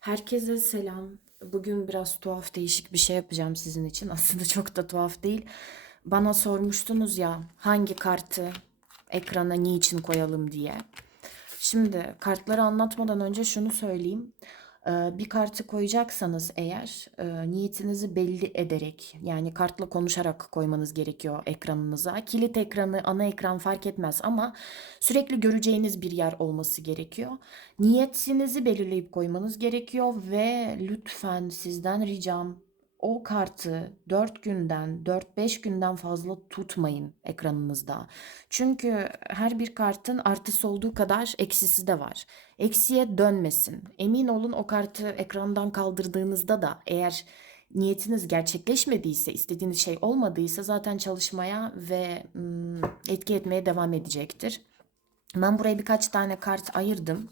Herkese selam. Bugün biraz tuhaf değişik bir şey yapacağım sizin için. Aslında çok da tuhaf değil. Bana sormuştunuz ya hangi kartı ekrana niçin koyalım diye. Şimdi kartları anlatmadan önce şunu söyleyeyim. Bir kartı koyacaksanız eğer niyetinizi belli ederek yani kartla konuşarak koymanız gerekiyor ekranınıza. Kilit ekranı, ana ekran fark etmez ama sürekli göreceğiniz bir yer olması gerekiyor. Niyetinizi belirleyip koymanız gerekiyor ve lütfen sizden ricam o kartı 4 günden 4-5 günden fazla tutmayın ekranınızda. Çünkü her bir kartın artısı olduğu kadar eksisi de var. Eksiye dönmesin. Emin olun o kartı ekrandan kaldırdığınızda da eğer niyetiniz gerçekleşmediyse, istediğiniz şey olmadıysa zaten çalışmaya ve etki etmeye devam edecektir. Ben buraya birkaç tane kart ayırdım.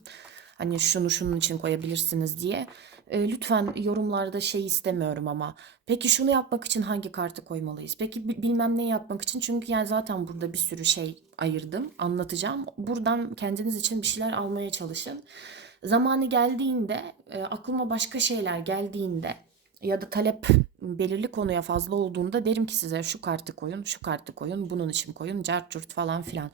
Hani şunu şunun için koyabilirsiniz diye. E, lütfen yorumlarda şey istemiyorum ama. Peki şunu yapmak için hangi kartı koymalıyız? Peki bi- bilmem ne yapmak için çünkü yani zaten burada bir sürü şey ayırdım, anlatacağım. Buradan kendiniz için bir şeyler almaya çalışın. Zamanı geldiğinde, e, aklıma başka şeyler geldiğinde ya da talep belirli konuya fazla olduğunda derim ki size şu kartı koyun, şu kartı koyun, bunun için koyun, cart falan filan.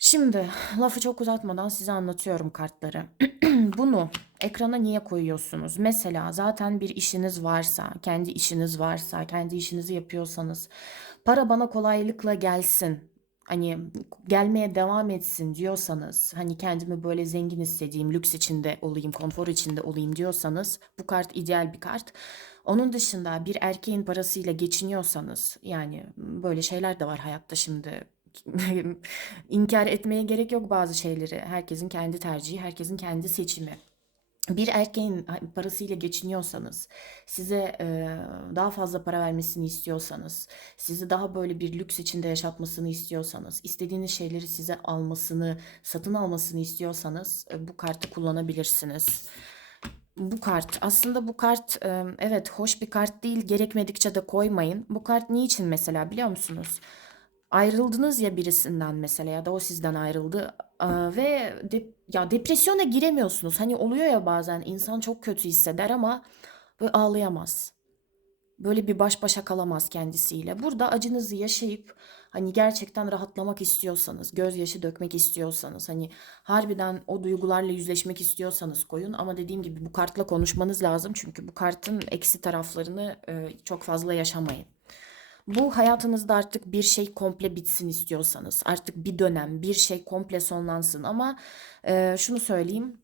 Şimdi lafı çok uzatmadan size anlatıyorum kartları. Bunu ekrana niye koyuyorsunuz? Mesela zaten bir işiniz varsa, kendi işiniz varsa, kendi işinizi yapıyorsanız, para bana kolaylıkla gelsin. Hani gelmeye devam etsin diyorsanız, hani kendimi böyle zengin istediğim, lüks içinde olayım, konfor içinde olayım diyorsanız bu kart ideal bir kart. Onun dışında bir erkeğin parasıyla geçiniyorsanız, yani böyle şeyler de var hayatta şimdi İnkar etmeye gerek yok bazı şeyleri. Herkesin kendi tercihi, herkesin kendi seçimi. Bir erkeğin parasıyla geçiniyorsanız, size e, daha fazla para vermesini istiyorsanız, sizi daha böyle bir lüks içinde yaşatmasını istiyorsanız, istediğiniz şeyleri size almasını, satın almasını istiyorsanız e, bu kartı kullanabilirsiniz. Bu kart aslında bu kart e, evet hoş bir kart değil gerekmedikçe de koymayın. Bu kart niçin mesela biliyor musunuz? Ayrıldınız ya birisinden mesela ya da o sizden ayrıldı Aa, ve de- ya depresyona giremiyorsunuz. Hani oluyor ya bazen insan çok kötü hisseder ama böyle ağlayamaz. Böyle bir baş başa kalamaz kendisiyle. Burada acınızı yaşayıp hani gerçekten rahatlamak istiyorsanız, gözyaşı dökmek istiyorsanız, hani harbiden o duygularla yüzleşmek istiyorsanız koyun. Ama dediğim gibi bu kartla konuşmanız lazım çünkü bu kartın eksi taraflarını e, çok fazla yaşamayın. Bu hayatınızda artık bir şey komple bitsin istiyorsanız, artık bir dönem bir şey komple sonlansın ama e, şunu söyleyeyim.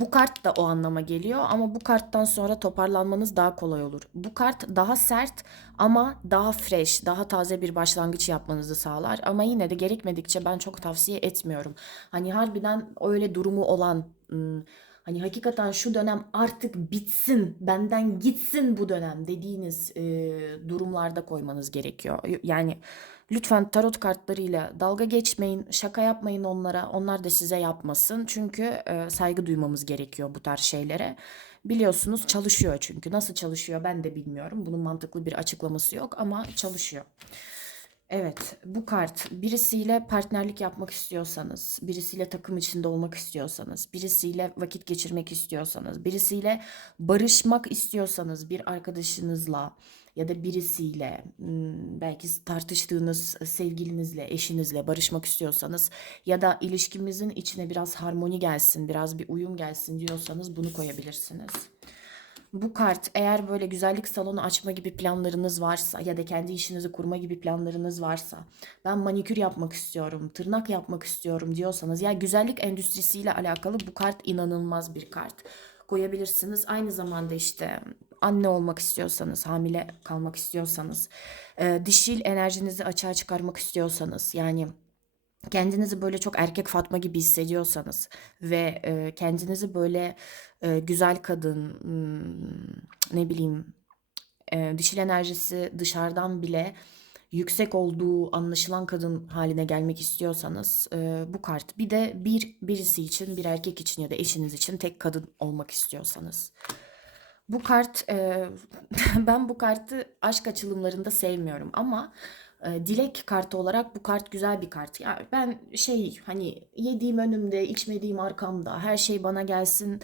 Bu kart da o anlama geliyor ama bu karttan sonra toparlanmanız daha kolay olur. Bu kart daha sert ama daha fresh, daha taze bir başlangıç yapmanızı sağlar. Ama yine de gerekmedikçe ben çok tavsiye etmiyorum. Hani harbiden öyle durumu olan, ım, hani hakikaten şu dönem artık bitsin, benden gitsin bu dönem dediğiniz e, durumlarda koymanız gerekiyor. Yani Lütfen tarot kartlarıyla dalga geçmeyin, şaka yapmayın onlara. Onlar da size yapmasın. Çünkü e, saygı duymamız gerekiyor bu tarz şeylere. Biliyorsunuz çalışıyor çünkü. Nasıl çalışıyor ben de bilmiyorum. Bunun mantıklı bir açıklaması yok ama çalışıyor. Evet, bu kart birisiyle partnerlik yapmak istiyorsanız, birisiyle takım içinde olmak istiyorsanız, birisiyle vakit geçirmek istiyorsanız, birisiyle barışmak istiyorsanız bir arkadaşınızla ya da birisiyle hmm, belki tartıştığınız sevgilinizle, eşinizle barışmak istiyorsanız ya da ilişkimizin içine biraz harmoni gelsin, biraz bir uyum gelsin diyorsanız bunu koyabilirsiniz. Bu kart eğer böyle güzellik salonu açma gibi planlarınız varsa ya da kendi işinizi kurma gibi planlarınız varsa ben manikür yapmak istiyorum, tırnak yapmak istiyorum diyorsanız ya güzellik endüstrisiyle alakalı bu kart inanılmaz bir kart. Koyabilirsiniz. Aynı zamanda işte anne olmak istiyorsanız, hamile kalmak istiyorsanız, dişil enerjinizi açığa çıkarmak istiyorsanız yani kendinizi böyle çok erkek Fatma gibi hissediyorsanız ve kendinizi böyle e, güzel kadın, hmm, ne bileyim, e, dişil enerjisi dışarıdan bile yüksek olduğu anlaşılan kadın haline gelmek istiyorsanız e, bu kart. Bir de bir birisi için, bir erkek için ya da eşiniz için tek kadın olmak istiyorsanız. Bu kart, ben bu kartı aşk açılımlarında sevmiyorum ama dilek kartı olarak bu kart güzel bir kart. Ya ben şey hani yediğim önümde, içmediğim arkamda, her şey bana gelsin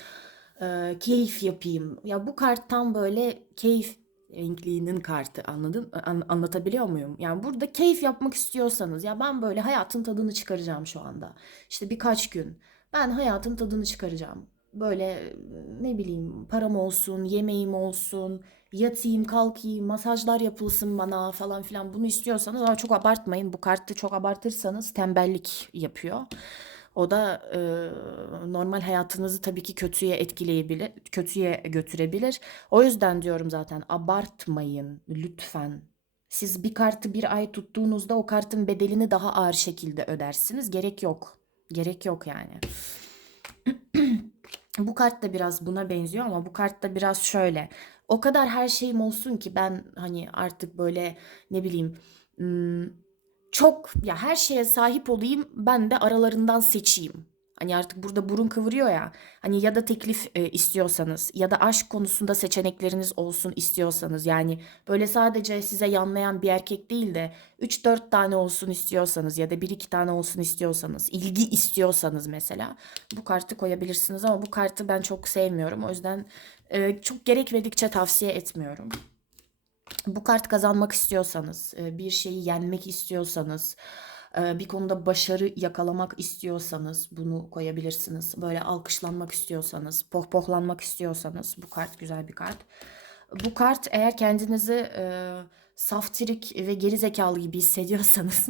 e, keyif yapayım. Ya bu kart tam böyle keyif renkliğinin kartı anladın an- anlatabiliyor muyum? Yani burada keyif yapmak istiyorsanız ya ben böyle hayatın tadını çıkaracağım şu anda. İşte birkaç gün ben hayatın tadını çıkaracağım. Böyle ne bileyim param olsun, yemeğim olsun, yatayım, kalkayım, masajlar yapılsın bana falan filan bunu istiyorsanız ama çok abartmayın. Bu kartı çok abartırsanız tembellik yapıyor. O da e, normal hayatınızı tabii ki kötüye etkileyebilir, kötüye götürebilir. O yüzden diyorum zaten abartmayın lütfen. Siz bir kartı bir ay tuttuğunuzda o kartın bedelini daha ağır şekilde ödersiniz. Gerek yok. Gerek yok yani. Bu kart da biraz buna benziyor ama bu kart da biraz şöyle. O kadar her şeyim olsun ki ben hani artık böyle ne bileyim çok ya her şeye sahip olayım ben de aralarından seçeyim. Hani artık burada burun kıvırıyor ya. Hani ya da teklif e, istiyorsanız ya da aşk konusunda seçenekleriniz olsun istiyorsanız yani böyle sadece size yanlayan bir erkek değil de 3-4 tane olsun istiyorsanız ya da 1-2 tane olsun istiyorsanız, ilgi istiyorsanız mesela bu kartı koyabilirsiniz ama bu kartı ben çok sevmiyorum. O yüzden e, çok gerekmedikçe tavsiye etmiyorum. Bu kart kazanmak istiyorsanız, e, bir şeyi yenmek istiyorsanız, e, bir konuda başarı yakalamak istiyorsanız bunu koyabilirsiniz. Böyle alkışlanmak istiyorsanız, pohpohlanmak istiyorsanız bu kart güzel bir kart. Bu kart eğer kendinizi e, saftirik ve geri zekalı gibi hissediyorsanız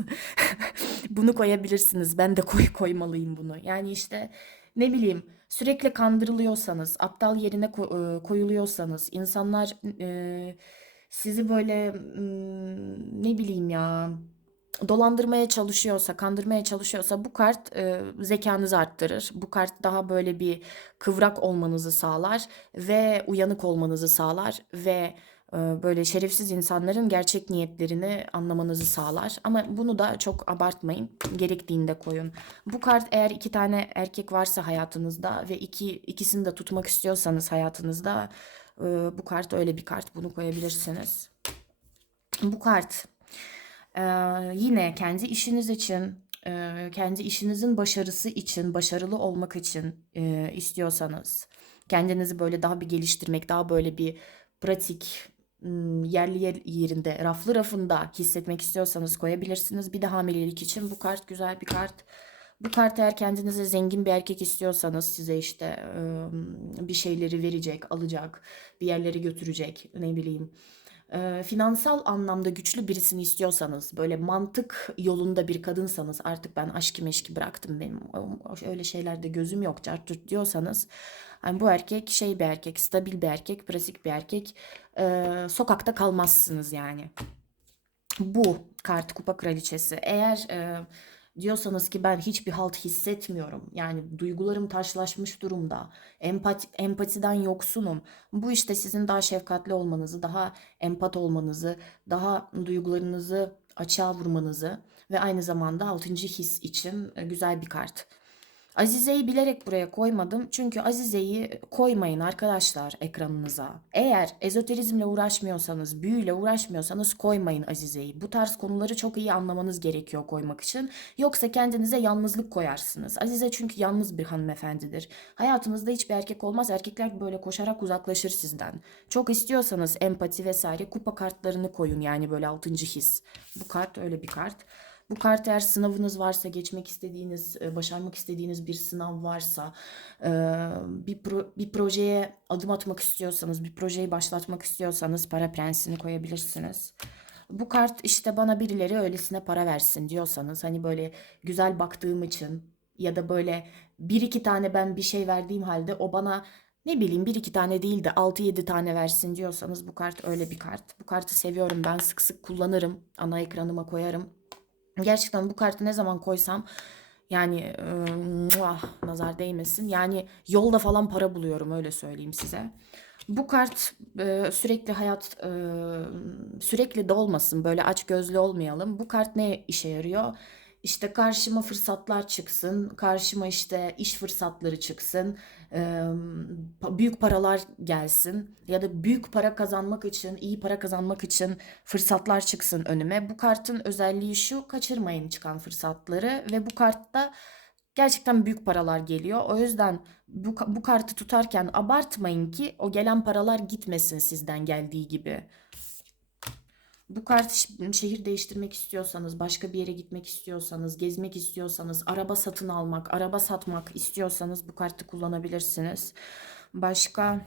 bunu koyabilirsiniz. Ben de koy koymalıyım bunu. Yani işte ne bileyim sürekli kandırılıyorsanız, aptal yerine e, koyuluyorsanız, insanlar e, sizi böyle ne bileyim ya dolandırmaya çalışıyorsa, kandırmaya çalışıyorsa bu kart e, zekanızı arttırır. Bu kart daha böyle bir kıvrak olmanızı sağlar ve uyanık olmanızı sağlar ve böyle şerefsiz insanların gerçek niyetlerini anlamanızı sağlar. Ama bunu da çok abartmayın. Gerektiğinde koyun. Bu kart eğer iki tane erkek varsa hayatınızda ve iki ikisini de tutmak istiyorsanız hayatınızda e, bu kart öyle bir kart. Bunu koyabilirsiniz. Bu kart e, yine kendi işiniz için, e, kendi işinizin başarısı için, başarılı olmak için e, istiyorsanız, kendinizi böyle daha bir geliştirmek, daha böyle bir pratik, m, yerli yer- yerinde, raflı rafında hissetmek istiyorsanız koyabilirsiniz. Bir de hamilelik için bu kart güzel bir kart. Bu kart eğer kendinize zengin bir erkek istiyorsanız size işte bir şeyleri verecek, alacak, bir yerlere götürecek, ne bileyim finansal anlamda güçlü birisini istiyorsanız, böyle mantık yolunda bir kadınsanız, artık ben aşkı meşki bıraktım benim öyle şeylerde gözüm yok cart diyorsanız, hani bu erkek şey bir erkek, stabil bir erkek, pratik bir erkek, sokakta kalmazsınız yani. Bu kart kupa kraliçesi. Eğer diyorsanız ki ben hiçbir halt hissetmiyorum. Yani duygularım taşlaşmış durumda. Empati, empatiden yoksunum. Bu işte sizin daha şefkatli olmanızı, daha empat olmanızı, daha duygularınızı açığa vurmanızı ve aynı zamanda altıncı his için e, güzel bir kart. Azize'yi bilerek buraya koymadım. Çünkü Azize'yi koymayın arkadaşlar ekranınıza. Eğer ezoterizmle uğraşmıyorsanız, büyüyle uğraşmıyorsanız koymayın Azize'yi. Bu tarz konuları çok iyi anlamanız gerekiyor koymak için. Yoksa kendinize yalnızlık koyarsınız. Azize çünkü yalnız bir hanımefendidir. Hayatınızda hiçbir erkek olmaz. Erkekler böyle koşarak uzaklaşır sizden. Çok istiyorsanız empati vesaire kupa kartlarını koyun. Yani böyle altıncı his. Bu kart öyle bir kart. Bu kart eğer sınavınız varsa, geçmek istediğiniz, e, başarmak istediğiniz bir sınav varsa, e, bir pro- bir projeye adım atmak istiyorsanız, bir projeyi başlatmak istiyorsanız para prensini koyabilirsiniz. Bu kart işte bana birileri öylesine para versin diyorsanız, hani böyle güzel baktığım için ya da böyle bir iki tane ben bir şey verdiğim halde o bana ne bileyim bir iki tane değil de altı yedi tane versin diyorsanız bu kart öyle bir kart. Bu kartı seviyorum ben sık sık kullanırım. Ana ekranıma koyarım. Gerçekten bu kartı ne zaman koysam yani muah, nazar değmesin. Yani yolda falan para buluyorum öyle söyleyeyim size. Bu kart sürekli hayat sürekli de olmasın böyle aç gözlü olmayalım. Bu kart ne işe yarıyor? İşte karşıma fırsatlar çıksın, karşıma işte iş fırsatları çıksın, büyük paralar gelsin ya da büyük para kazanmak için, iyi para kazanmak için fırsatlar çıksın önüme. Bu kartın özelliği şu, kaçırmayın çıkan fırsatları ve bu kartta gerçekten büyük paralar geliyor. O yüzden bu, bu kartı tutarken abartmayın ki o gelen paralar gitmesin sizden geldiği gibi. Bu kart şehir değiştirmek istiyorsanız, başka bir yere gitmek istiyorsanız, gezmek istiyorsanız, araba satın almak, araba satmak istiyorsanız bu kartı kullanabilirsiniz. Başka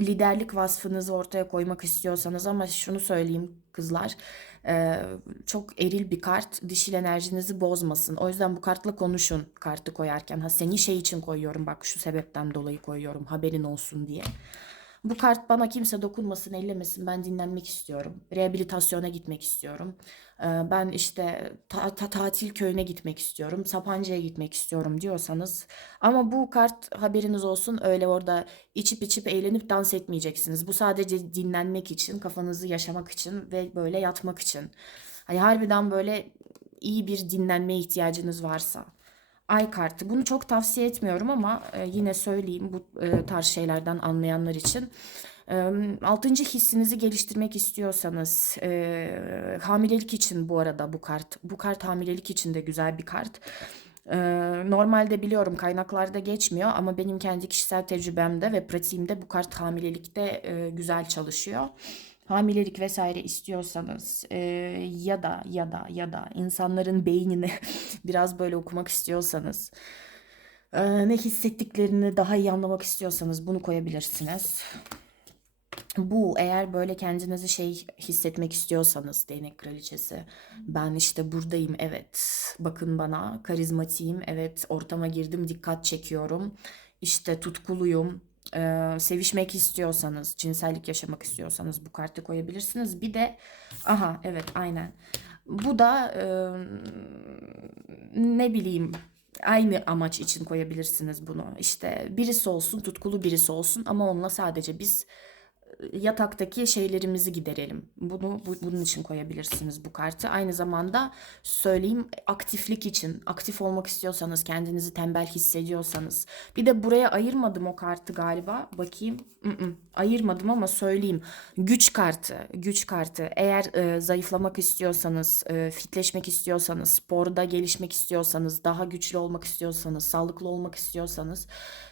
liderlik vasfınızı ortaya koymak istiyorsanız ama şunu söyleyeyim kızlar çok eril bir kart dişil enerjinizi bozmasın. O yüzden bu kartla konuşun kartı koyarken. Ha seni şey için koyuyorum bak şu sebepten dolayı koyuyorum haberin olsun diye. Bu kart bana kimse dokunmasın, ellemesin. Ben dinlenmek istiyorum. Rehabilitasyona gitmek istiyorum. Ee, Ben işte ta- ta- tatil köyüne gitmek istiyorum. Sapanca'ya gitmek istiyorum diyorsanız. Ama bu kart haberiniz olsun öyle orada içip içip eğlenip dans etmeyeceksiniz. Bu sadece dinlenmek için, kafanızı yaşamak için ve böyle yatmak için. Hani harbiden böyle iyi bir dinlenmeye ihtiyacınız varsa. Ay kartı. Bunu çok tavsiye etmiyorum ama e, yine söyleyeyim bu e, tarz şeylerden anlayanlar için. E, altıncı hissinizi geliştirmek istiyorsanız, e, hamilelik için bu arada bu kart. Bu kart hamilelik için de güzel bir kart. E, normalde biliyorum kaynaklarda geçmiyor ama benim kendi kişisel tecrübemde ve pratiğimde bu kart hamilelikte e, güzel çalışıyor hamilelik vesaire istiyorsanız e, ya da ya da ya da insanların beynini biraz böyle okumak istiyorsanız e, ne hissettiklerini daha iyi anlamak istiyorsanız bunu koyabilirsiniz. Bu eğer böyle kendinizi şey hissetmek istiyorsanız değnek kraliçesi ben işte buradayım evet bakın bana karizmatiyim evet ortama girdim dikkat çekiyorum işte tutkuluyum Ee, sevişmek istiyorsanız cinsellik yaşamak istiyorsanız bu kartı koyabilirsiniz. Bir de aha evet aynen. Bu da e, ne bileyim aynı amaç için koyabilirsiniz bunu. İşte birisi olsun tutkulu birisi olsun ama onunla sadece biz yataktaki şeylerimizi giderelim. Bunu bu- bunun için koyabilirsiniz bu kartı. Aynı zamanda söyleyeyim aktiflik için. Aktif olmak istiyorsanız, kendinizi tembel hissediyorsanız. Bir de buraya ayırmadım o kartı galiba. Bakayım. Mm-mm, ayırmadım ama söyleyeyim. Güç kartı, güç kartı. Eğer e, zayıflamak istiyorsanız, e, fitleşmek istiyorsanız, sporda gelişmek istiyorsanız, daha güçlü olmak istiyorsanız, sağlıklı olmak istiyorsanız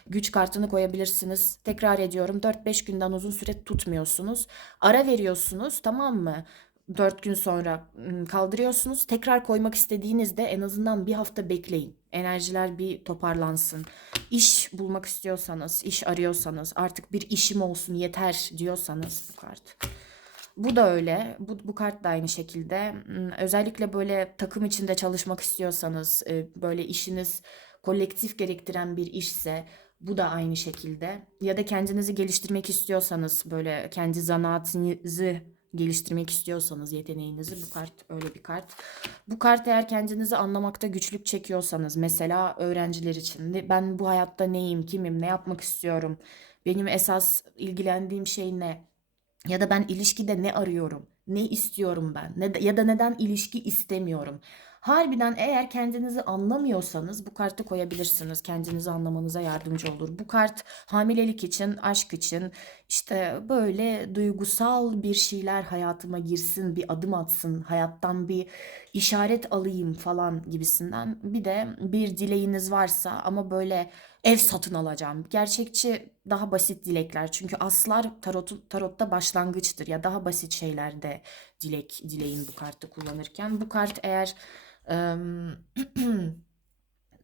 güç kartını koyabilirsiniz. Tekrar ediyorum 4-5 günden uzun süre tutmuyorsunuz. Ara veriyorsunuz tamam mı? 4 gün sonra kaldırıyorsunuz. Tekrar koymak istediğinizde en azından bir hafta bekleyin. Enerjiler bir toparlansın. İş bulmak istiyorsanız, iş arıyorsanız, artık bir işim olsun yeter diyorsanız bu kart. Bu da öyle. Bu, bu kart da aynı şekilde. Özellikle böyle takım içinde çalışmak istiyorsanız, e, böyle işiniz kolektif gerektiren bir işse bu da aynı şekilde. Ya da kendinizi geliştirmek istiyorsanız, böyle kendi zanaatinizi geliştirmek istiyorsanız yeteneğinizi bu kart öyle bir kart. Bu kart eğer kendinizi anlamakta güçlük çekiyorsanız mesela öğrenciler için ben bu hayatta neyim, kimim, ne yapmak istiyorum? Benim esas ilgilendiğim şey ne? Ya da ben ilişkide ne arıyorum? Ne istiyorum ben? Ne ya da neden ilişki istemiyorum? Harbiden eğer kendinizi anlamıyorsanız bu kartı koyabilirsiniz. Kendinizi anlamanıza yardımcı olur. Bu kart hamilelik için, aşk için işte böyle duygusal bir şeyler hayatıma girsin, bir adım atsın, hayattan bir işaret alayım falan gibisinden. Bir de bir dileğiniz varsa ama böyle ev satın alacağım. Gerçekçi daha basit dilekler. Çünkü aslar tarot, tarotta başlangıçtır ya daha basit şeylerde dilek dileyin bu kartı kullanırken. Bu kart eğer em,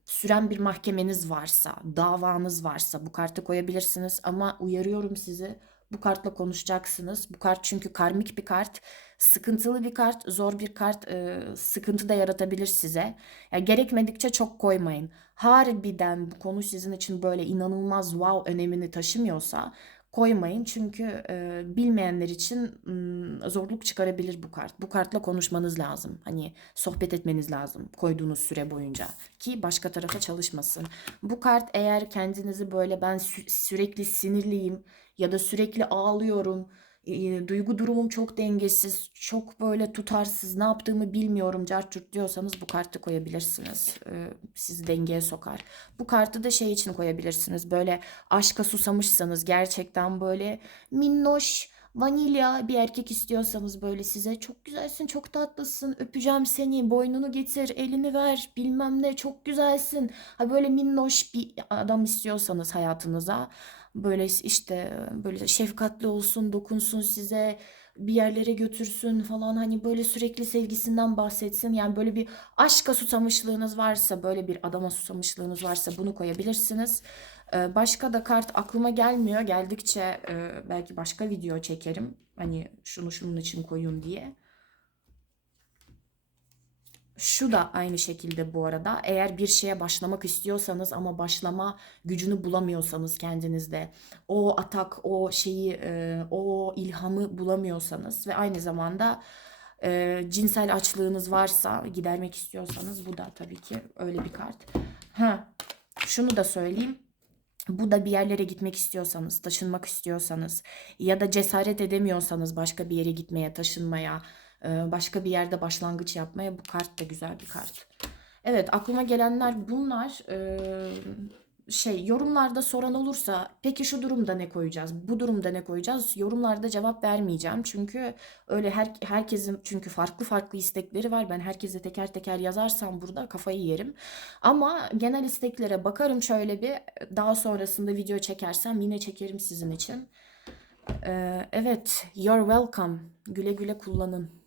süren bir mahkemeniz varsa, davanız varsa bu kartı koyabilirsiniz ama uyarıyorum sizi bu kartla konuşacaksınız. Bu kart çünkü karmik bir kart, sıkıntılı bir kart, zor bir kart, e, sıkıntı da yaratabilir size. Ya gerekmedikçe çok koymayın. Harbiden bu konu sizin için böyle inanılmaz wow önemini taşımıyorsa koymayın çünkü e, bilmeyenler için mm, zorluk çıkarabilir bu kart. Bu kartla konuşmanız lazım. Hani sohbet etmeniz lazım koyduğunuz süre boyunca ki başka tarafa çalışmasın. Bu kart eğer kendinizi böyle ben sü- sürekli sinirliyim ya da sürekli ağlıyorum, duygu durumum çok dengesiz, çok böyle tutarsız, ne yaptığımı bilmiyorum, cart curt diyorsanız bu kartı koyabilirsiniz. E, sizi dengeye sokar. Bu kartı da şey için koyabilirsiniz. Böyle aşka susamışsanız gerçekten böyle minnoş Vanilya bir erkek istiyorsanız böyle size çok güzelsin, çok tatlısın, öpeceğim seni, boynunu getir, elini ver, bilmem ne, çok güzelsin. Ha böyle minnoş bir adam istiyorsanız hayatınıza böyle işte böyle şefkatli olsun, dokunsun size, bir yerlere götürsün falan hani böyle sürekli sevgisinden bahsetsin. Yani böyle bir aşka susamışlığınız varsa, böyle bir adama susamışlığınız varsa bunu koyabilirsiniz. Başka da kart aklıma gelmiyor. Geldikçe belki başka video çekerim. Hani şunu şunun için koyun diye. Şu da aynı şekilde bu arada. Eğer bir şeye başlamak istiyorsanız ama başlama gücünü bulamıyorsanız kendinizde, o atak, o şeyi, e, o ilhamı bulamıyorsanız ve aynı zamanda e, cinsel açlığınız varsa gidermek istiyorsanız bu da tabii ki öyle bir kart. Ha, şunu da söyleyeyim. Bu da bir yerlere gitmek istiyorsanız, taşınmak istiyorsanız ya da cesaret edemiyorsanız başka bir yere gitmeye, taşınmaya, başka bir yerde başlangıç yapmaya bu kart da güzel bir kart. Evet, aklıma gelenler bunlar. Ee, şey yorumlarda soran olursa peki şu durumda ne koyacağız? Bu durumda ne koyacağız? Yorumlarda cevap vermeyeceğim. Çünkü öyle her, herkesin çünkü farklı farklı istekleri var. Ben herkese teker teker yazarsam burada kafayı yerim. Ama genel isteklere bakarım şöyle bir. Daha sonrasında video çekersem yine çekerim sizin için. Ee, evet, you're welcome. Güle güle kullanın.